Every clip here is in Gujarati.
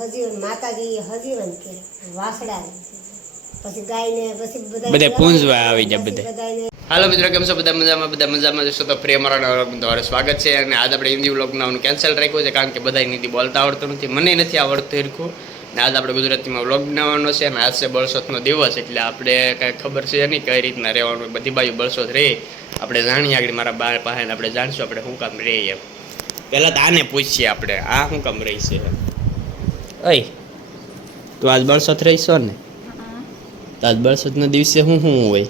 હજીવન માતાજી હજીવન કે વાસડા પછી ગાયને પછી બધા પૂંજવા આવી જાય બધા. બધાને હાલો મિત્રો, કેમ છો? બધા મજામાં જશો તો પ્રિય મારા તમારું સ્વાગત છે. અને આજ આપણે હિન્દી વ્લોગનું કેન્સલ રાખ્યું છે કારણ કે બધા હિન્દી બોલતા આવડતું નથી, મને નથી આવડતું હરખું. ને આજ આપણે ગુજરાતીમાં વ્લોગ બનાવવાનો છે અને આજ છે બળસોતનો દિવસ, એટલે આપણે કાંઈ ખબર છે નહીં કઈ રીતના રહેવાનું. બધી બાજુ બળસોત રહે, આપણે જાણીએ આગળ મારા બા પાસે આપણે જાણશું આપણે શું કામ રહીએ એમ. પહેલાં તો આને પૂછીએ આપણે, આ શું કામ રહી છે? અય તું આજ બળસોત રહીશો ને? તો આજ બળસોતના દિવસે શું હોય?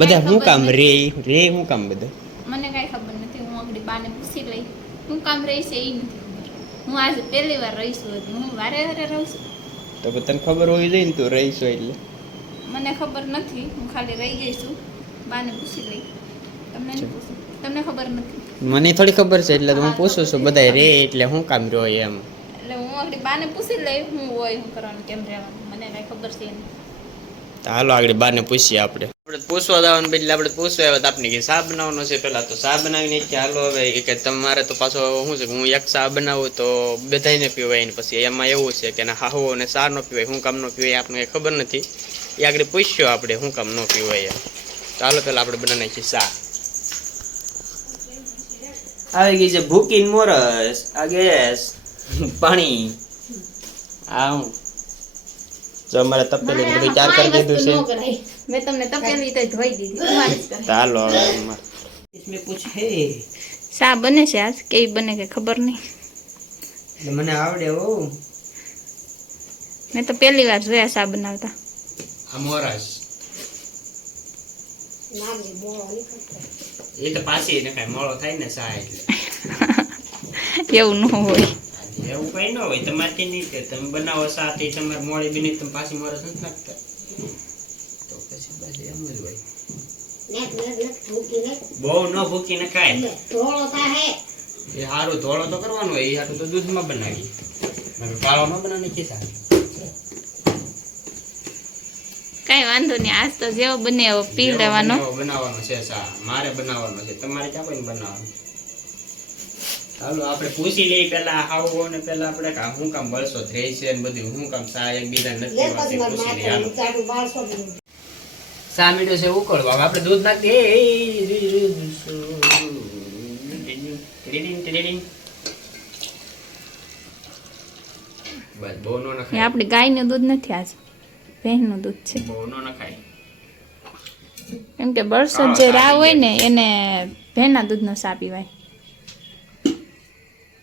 બધા શું કામ રે શું કામ બધા? મને કાંઈ ખબર નથી. હું આગળ બાને પૂછી લઈ શું કામ રહી છે એ નથી ખબર. હું આજે પહેલી વાર રહીશું, હું વારે વારે રહું છું. તો તને ખબર હોવી જોઈએ ને તું રહીશો એટલે. મને ખબર નથી, હું ખાલી રહી ગઈ છું. બાને પૂછી લઈ. તમને નહીં પૂછું, તમને ખબર નથી. મને થોડી ખબર છે એટલે હું પૂછું છું. બધા રે એટલે શું કામ રહ્યો એમ. એટલે હું આગળ બાને પૂછી લઈ શું હોય, શું કરવાનું, કેમ રહેવાનું. મને કાંઈ ખબર છે નહીં. હાલો આગળ બાને પૂછીએ આપણે પૂછવા જવાનું એટલે આપણે પૂછવા આવ્યા આપણે કે શા બનાવવાનો છે. પેલા તો શા બનાવીને કે હાલો હવે કે તમારે તો પાછો શું છે, હું એક શા બનાવું તો બધાને પીવાય ને પછી એમાં એવું છે કે હાહુ અને શા ન પીવાય, શું કામ ન પીવાય આપણને કંઈ ખબર નથી. એ આગળ પૂછ્યો આપણે શું કામ ન પીવાય એમ. તો હાલો પેલા આપણે બનાવી નાખીએ શા. આવી ગઈ છે ભૂકીને મોરસ, આ ગેસ પાણી, આ હું જો અમારે તપેલી બધું ચાર કરી દીધું છે. મેં તમને તપેલી તો ધોઈ દીધી. ચાલો હવે इसमें कुछ है શા બને છે આજ, કેવી બને કે ખબર નહીં. મને આવડે હો. મેં તો પહેલી વાર જોયા શા બનાવતા. આ મોરસ નામે બોળો નીકળતો એ તો પાછી ને કાંઈ મોળો થાય ને શા એટલે એવું ન હોય. એવું કઈ ન હોય. તમારે નહીં કે તમે બનાવો શા તે તમારે મોળી બની તમે પાછી મોરસ નથી નાખતા તો પછી બસ એમ જ હોય. નેક ભૂકીને બહુ ન ભૂકીને કાંઈ ધોળો થાહે એ સારું ધોળો તો કરવાનો હોય. એ સારું તો દૂધમાં બનાવી, કાળો ન બનાવી કે શા. કઈ વાંધો નહીં, આજ તો જેવો બને એવો પી લેવાનો. બનાવવાનો છે શા, મારે બનાવવાનો છે, તમારે ક્યાં કોઈ બનાવવાનું. ચાલો આપણે પૂછી લઈએ પેલા આવો ને પેલા આપણે શું કામ બળસોત રહે છે ને બધું શું કામ શા એકબીજા નથી એક જ વાર પૂછી લઈએ. માથે હાલો ઉતારું બાળસો શા મીઠું છે ઉકળવા, આપણે દૂધ નાખીએ. બસ બહુ નો એ નખાય, આપણી ગાયનું દૂધ નથી, આજ ભેંસનું દૂધ છે. બહુ નો નખાય. કેમ કે બરસત જે રા હોય ને એને ભેંના દૂધનો શા પીવાય.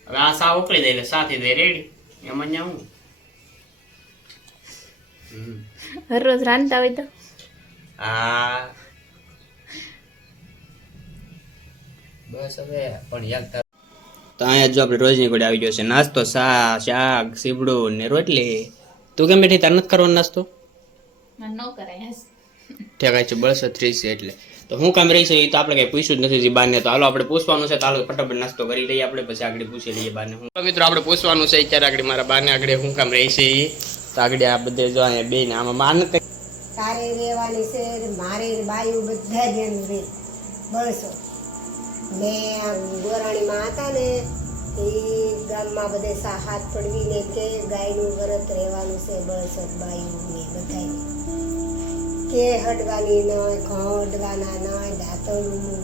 હવે આ શા ઉકળી દે એટલે શા થઈ જાય રેડી. એમાં ન્યા હું હર રોજ રાંધતા હોય તો આ બસ હવે પણ યાદ તો અહીંયા જો આપણે રોજની ઘોડે આવી ગયો છે નાસ્તો, શા શાક સીબડું ને રોટલી. તું કેમ બેઠી, તાર નથી કરવાનો નાસ્તો? ન કરાય આજ. ઠેકાય છે બળસત રહી છે એટલે. તો હું કામ રહી છે એ તો આપણે કઈ પૂછ્યું જ નથી બાને. તો હાલો આપણે પૂછવાનું છે, તો હાલો ફટાફટ નાસ્તો કરી લઈએ આપણે, પછી આગળ પૂછી લઈએ બાને. હું મિત્રો આપણે પૂછવાનું છે અત્યારે આગળ મારા બાને આગળ શું કામ રહી છે એ. તો આગળ આ બધે જો અહીંયા બે ને આમાં માન તારે રહેવાની છે મારે બાયું બધા જ એનું રે બળસો. મેં ગોરાણીમાં હતા ને એ ગામમાં બધે હાથ પડવીને કે ગાયનું વ્રત રહેવાનું છે બળસત બાયું ને બધાને કે હડવાની નહીં, ઘઉં અડવાના નહીં, દાંતરનું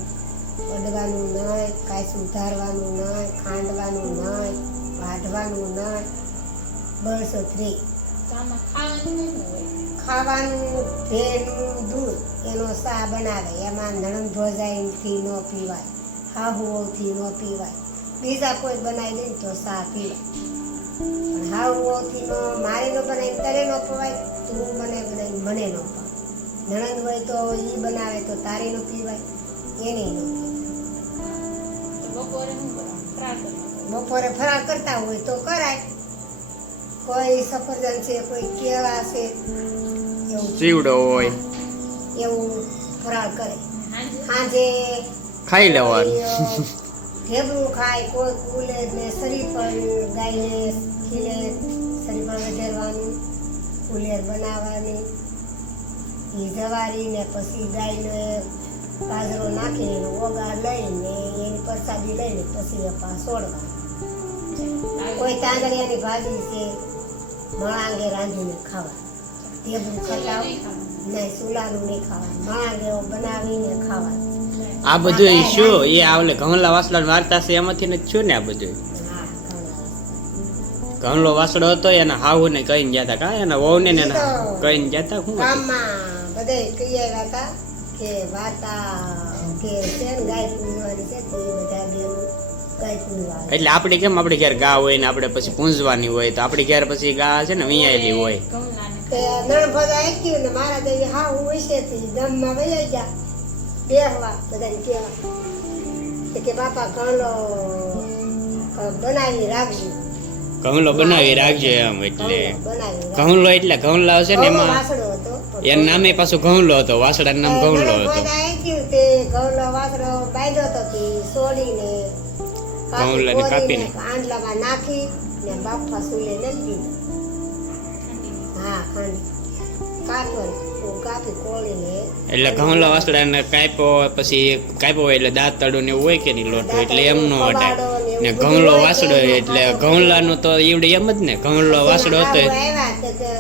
અડવાનું નહીં, કાંઈ સુધારવાનું નહીં, ખાંડવાનું નહીં, વાઢવાનું નહીં, બળસત રે. ખાવાનું ભેળનું દૂધ એનો શા બનાવે, એમાં નણંદ ભોજાઈથી ન પીવાય, હાહુઓથી ન પીવાય, બીજા કોઈ બનાવી દે તો શા પીવાય. પણ હાહુઓથી મારે ન બનાવીને તારે ન પવાય, તું બનાવી મને ન પવાય. નણંદ હોય તો એ બનાવે તો તારે ન પીવાય, એને ન પીવાય. બપોરે ફરાળ કરતા હોય તો કરાય. કોઈ સફરજન છે, કોઈ કેળા છે, એવું ચીવડો હોય એવું ફરાળ કરે. સાંજે ખાઈ લેવાનું. ઢેબરું ખાય, કોઈ કુલેર ને શરીફળ ગાયને ખીલે શરીફળ વધારવાનું, કુલેર બનાવવાની, એ જવારી ને પછી ગાયને બાજરો નાખીને ઓગા લઈને એની પ્રસાદી લઈને પછી અપા છોડવા. કોઈ તાંદળિયાની ભાજી છે, મળાંગે રાંધીને ખાવા, ઢેબરું ખટાવ નહીં, સુલાનું નહીં ખાવા, મળાંગે બનાવીને ખાવા. આ બધું શું એ આવલે ઘઉંલા વાસડાની વાર્તા છે એમાંથી જ છું ને આ બધું. હા, ઘઉંલો વાસડો હતો એના હાહુ ને કહીને ગયા હતા, કા એના વહુ ને કહીને ગયા હતા. શું ગામમાં બધે કહી આવ્યા હતા કે વાર્તા કે છે ને ગાય પૂજવાની છે, તે બધા બેન ગાય પૂજવા આવે. એટલે આપણે કેમ આપણે ઘેર ગા હોય ને આપણે પછી પૂંજવાની હોય, તો આપણી ઘેર પછી ગા છે ને વિયાયેલી હોય. તે નણભોજા આક્યું ને મારા દેવી હા હું વિશે ગામમાં વહી ગયા બેહવા, બધાને કહેવા કે બાપા ઘણો બનાવી રાખજો, ઘઉંલો બનાવી રાખજો એમ. એટલે બનાવી ઘઉંલો એટલે ઘઉંલા છે ને એમાં વાસડો હતો, એનું નામે પાછું ઘઉંલો હતો, વાસડાનું નામ ઘઉંલો હતો. તે ઘઉંલો વાસડો બાંધ્યો હતો તે છોડીને ઘઉંલાને કાપીને આંડલામાં નાખી ને બાફા સુલે નથી દીધા. હા, કાપી કોળીને એટલે ઘઉંલા વાસડાને કાપ્યો, પછી કાપ્યો હોય એટલે દાંત તડું ને એવું હોય કે નહીં લોટ, એટલે એમ નો અડાય ને. ઘઉંલો વાસડો એટલે ઘઉંલાનું તો ઈવડે એમ જ ને, ઘઉંલો વાસડો હતો. આવ્યા તો કે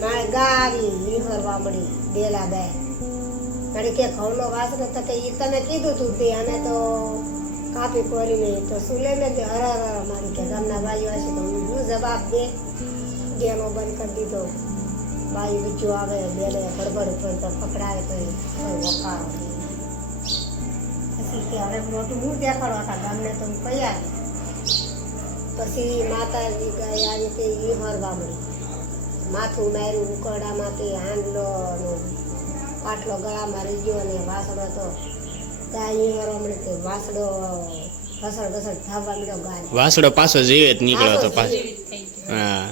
મારે ગા આવી લીહરવા મળી બેલા ગાય. મારે કે ઘઉંલો વાસડો તો કે ઈ તમે કીધું તું તે અમે તો કાપી કોરીને તો સુલે ને તે હર મારી કે ગામના ભાઈઓ હશે તો હું જવાબ દે ગેમો બંધ કરી દીધો. બાઈ બીજું આવે બેને ગડબડ ઉપર તો પકડાવે તો વકારો. પછી કે હવે મોટું હું દેખાડવા હતા ગામને તો હું કયા. પછી માતાજી ગાય આવી તે ઈ હરવા મળી, માથું માર્યું ઉકરડામાં તે હાંડલો પાટલો ગળામાં રહી ગયો અને વાસડો તો ત્યાં ઈ હરવા મળી તે વાસડો ઘસડ ઘસડ ધાવવા મળ્યો ગાય. વાસડો પાછો જીવે જ નીકળ્યો હતો પાછો. હા,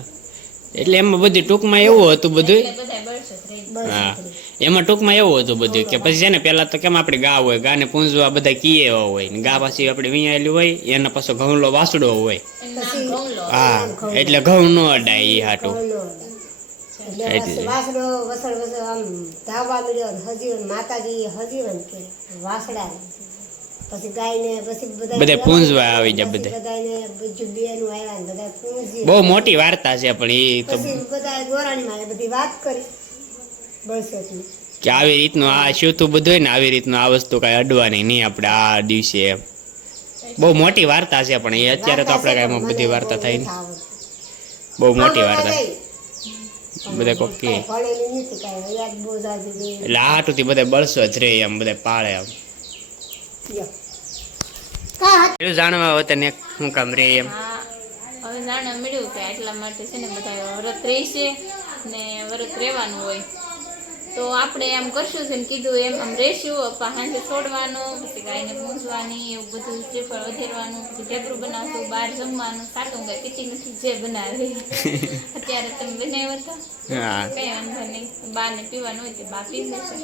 એટલે એમાં બધું ટૂંકમાં એવું હતું બધું. હા, એમાં ટૂંકમાં એવું હતું બધું કે પછી છે ને પેલા તો કેમ આપણે ગા હોય, ગાને પૂંજવા બધા કીએ એવા હોય ને, ગા પાછી આપણે વિયાયેલી હોય એના પાછો ઘઉંલો વાસડો હોય. હા, એટલે ઘઉં નો અડાય ઈ હાટું. એટલે વાસડો વસળ વસળ આમ ધાવવા મળ્યો ને હજીવ માતાજી હજીવન કે વાસડા. પછી ગાયને પછી બધા પૂંજવા આવી જાય બધા. બધાને બીજું બેનું આવ્યા ને બધા પૂંજી. બહુ મોટી વાર્તા છે પણ એ તો પછી બધા ગોરાણીમાં બધી વાત કરી બસ એટલી કે આવી રીતનું આ શું બધું હોય ને, આવી રીતનું આ વસ્તુ કઈ અડવાની નહીં આપણે આ દિવસે. એમ બહુ મોટી વાર્તા છે પણ એ અત્યારે તો આપણે કઈ એમાં બધી વાર્તા થાય ને, બહુ મોટી વાર્તા. બધા કોક કે ભણેલી નથી કાંઈ યાદ બહુ જાજી એટલે આ હાટુથી બધા બળસો જ રહે એમ, બધા પાળે એમ. એટલું જાણવા હોય તને શું કામ રે એમ. હા, હવે જાણવા મળ્યું કે એટલા માટે છે ને બધા વ્રત રહેશે ને વ્રત રહેવાનું હોય તો આપણે એમ કરશું છે ને કીધું એમ આમ રહેશું. હાંજે છોડવાનું, પછી ગાયને પૂંજવાની, એવું બધું શ્રીફળ વધેરવાનું, પછી ઢેબરું બનાવશું, બહાર જમવાનું, સાટું કઈ પીતી નથી જે બનાવે. અત્યારે તમે બનાવ્યા હતા હા, કઈ વાંધો નહીં, બા ને પીવાનું હોય તો બા પી લેશે.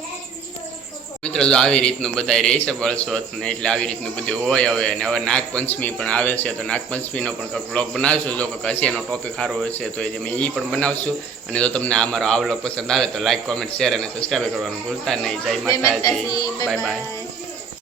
મિત્રો જો આવી રીતનું બધા રહે છે બળસોત ને, એટલે આવી રીતનું બધું હોય. હવે અને હવે નાગપંચમી પણ આવે છે તો નાગપંચમીનો પણ કંઈક બ્લોગ બનાવશું. જો કંઈક હશે એનો ટોપિક સારો હશે તો એ પણ બનાવશું. અને જો તમને આ મારો આ બ્લોગ પસંદ આવે તો લાઈક, કોમેન્ટ, શેર અને સબસ્ક્રાઈબ કરવાનું ભૂલતા નહીં. જય માતાજી, બાય બાય.